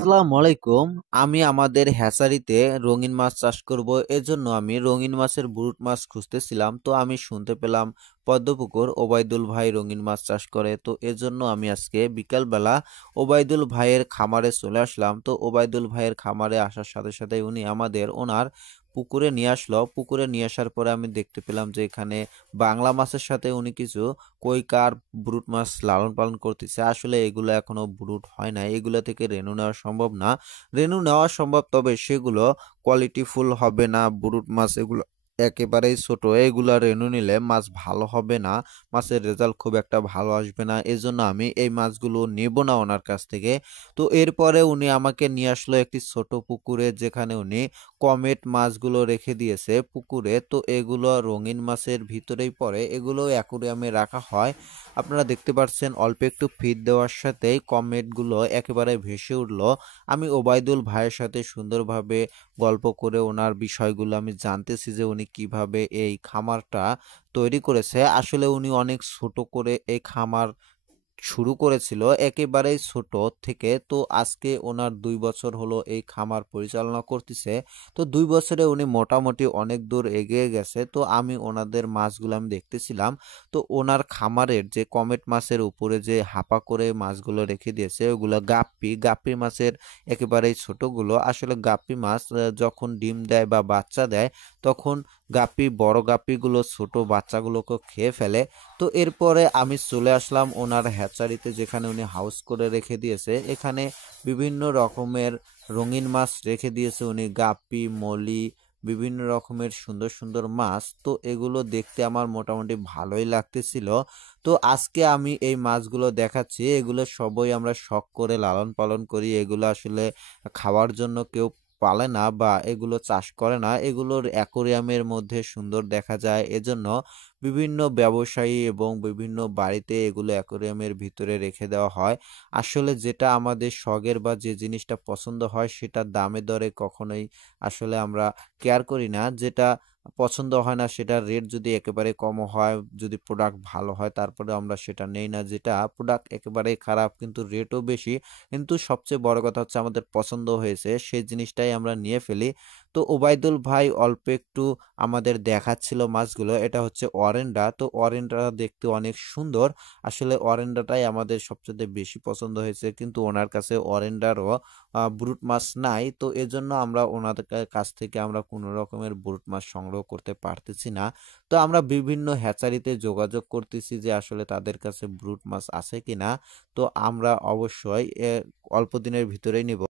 আসসালামু আলাইকুম। আমি আমাদের হ্যাচারিতে রঙিন মাছ চাষ করব। এজন্য আমি রঙিন মাছের ব্রুট মাছ খুঁজতেছিলাম। তো আমি শুনতে পেলাম পদ্মপুকুর ওবায়দুল ভাই রঙিন মাছ চাষ করে। তো এজন্য আমি আজকে বিকালবেলা ওবায়দুল ভাইয়ের খামারে চলে আসলাম। তো ওবায়দুল ভাইয়ের খামারে আসার সাথে সাথে উনি ওনার পুকুরে নিয়ে আসলো। পুকুরে নিয়ে আসার পরে আমি দেখতে পেলাম যে এখানে বাংলা মাছের সাথে উনি কিছু কৈকার ব্রুট মাছ লালন পালন করতেছে। আসলে এগুলো এখনো ব্রুট হয় নাই। এগুলো থেকে রেনু নেওয়া সম্ভব না। রেনু নেওয়া সম্ভব, তবে সেগুলো কোয়ালিটিফুল হবে না। ব্রুট মাছ এগুলো একেবারেই ছোট। এগুলা রেনু নিলে মাছ ভালো হবে না। মাছের রেজাল্ট খুব একটা ভালো আসবে না। এজন্য আমি এই মাছগুলো নেব না ওনার কাছ থেকে। তো এরপরে উনি আমাকে নিয়ে আসলো একটি ছোট পুকুরে, যেখানে উনি কমেট মাছগুলো রেখে দিয়েছে পুকুরে। তো এগুলো রঙিন মাছের ভিতরেই পড়ে। এগুলো অ্যাকুরিয়ামে রাখা হয়। আপনারা দেখতে পাচ্ছেন অল্প একটু ফিড দেওয়ার সাথেই কমেটগুলো একেবারে ভেসে উঠলো। আমি ওবায়দুল ভাইয়ের সাথে সুন্দরভাবে গল্প করে ওনার বিষয়গুলো আমি জানতেছি যে উনি কিভাবে এই খামারটা তৈরি করেছে। আসলে উনি অনেক ছোট করে এই খামার শুরু করেছিল, একেবারেই ছোট থেকে। তো আজকে ওনার ২ বছর হলো এই খামার পরিচালনা করতেছে। তো ২ বছরে উনি মোটামুটি অনেক দূর এগিয়ে গেছে। তো আমি ওনাদের মাছগুলো আমি দেখতেছিলাম। তো ওনার খামারের যে কমেট মাছের উপরে যে হাপা করে মাছগুলো রেখে দিয়েছে, ওগুলো গাপ্পি। গাপ্পি মাছের একেবারেই ছোটগুলো। আসলে গাপ্পি মাছ যখন ডিম দেয় বা বাচ্চা দেয়, তখন বড় গাপ্পিগুলো ছোট বাচ্চাগুলোকে খেয়ে ফেলে। তো এরপরে আমি চলে আসলাম ওনার হ্যাচারিতে, যেখানে উনি হাউস করে রেখে দিয়েছে। এখানে বিভিন্ন রকমের রঙিন মাছ রেখে দিয়েছে উনি, গাপ্পি, মলি, বিভিন্ন রকমের সুন্দর সুন্দর মাছ। তো এগুলো দেখতে আমার মোটামুটি ভালোই লাগতেছিল। তো আজকে আমি এই মাছগুলো দেখাচ্ছি। এগুলো সবই আমরা শখ করে লালন পালন করি। এগুলো আসলে খাওয়ার জন্য কেউ পালে না বা এগুলো চাষ করে না। এগুলোর অ্যাকোরিয়ামের মধ্যে সুন্দর দেখা যায়, এজন্য বিভিন্ন ব্যবসায়ী এবং বিভিন্ন বাড়িতে এগুলো অ্যাকোরিয়ামের ভিতরে রেখে দেওয়া হয়। আসলে যেটা আমাদের শখের বা যে জিনিসটা পছন্দ হয়, সেটা দামে দরে কখনোই আসলে আমরা কেয়ার করি না। যেটা পছন্দ হয় না সেটার রেট যদি একেবারে কমও হয়, যদি প্রোডাক্ট ভালো হয়, তারপরে আমরা সেটা নেই না। যেটা প্রোডাক্ট একেবারেই খারাপ কিন্তু রেটও বেশি, কিন্তু সবচেয়ে বড় কথা হচ্ছে আমাদের পছন্দ হয়েছে, সেই জিনিসটাই আমরা নিয়ে ফেলি। তো ওবায়দুল ভাই অল্প একটু আমাদের দেখাচ্ছিল মাছগুলো। এটা হচ্ছে অরেন্ডা। তো অরেন্ডা দেখতে অনেক সুন্দর। আসলে অরেন্ডাটাই আমাদের সবচেয়ে বেশি পছন্দ হয়েছে, কিন্তু ওনার কাছে অরেন্ডারও ব্রুট মাছ নাই। তো এজন্য আমরা ওনাদের কাছ থেকে আমরা কোনো রকমের ব্রুট মাছ সংগ্রহ করতে পারতেছি না। তো আমরা বিভিন্ন হ্যাচারিতে যোগাযোগ করতেছি যে আসলে তাদের কাছে ব্রুট মাছ আছে কিনা। তো আমরা অবশ্যই অল্প দিনের ভিতরেই নিব।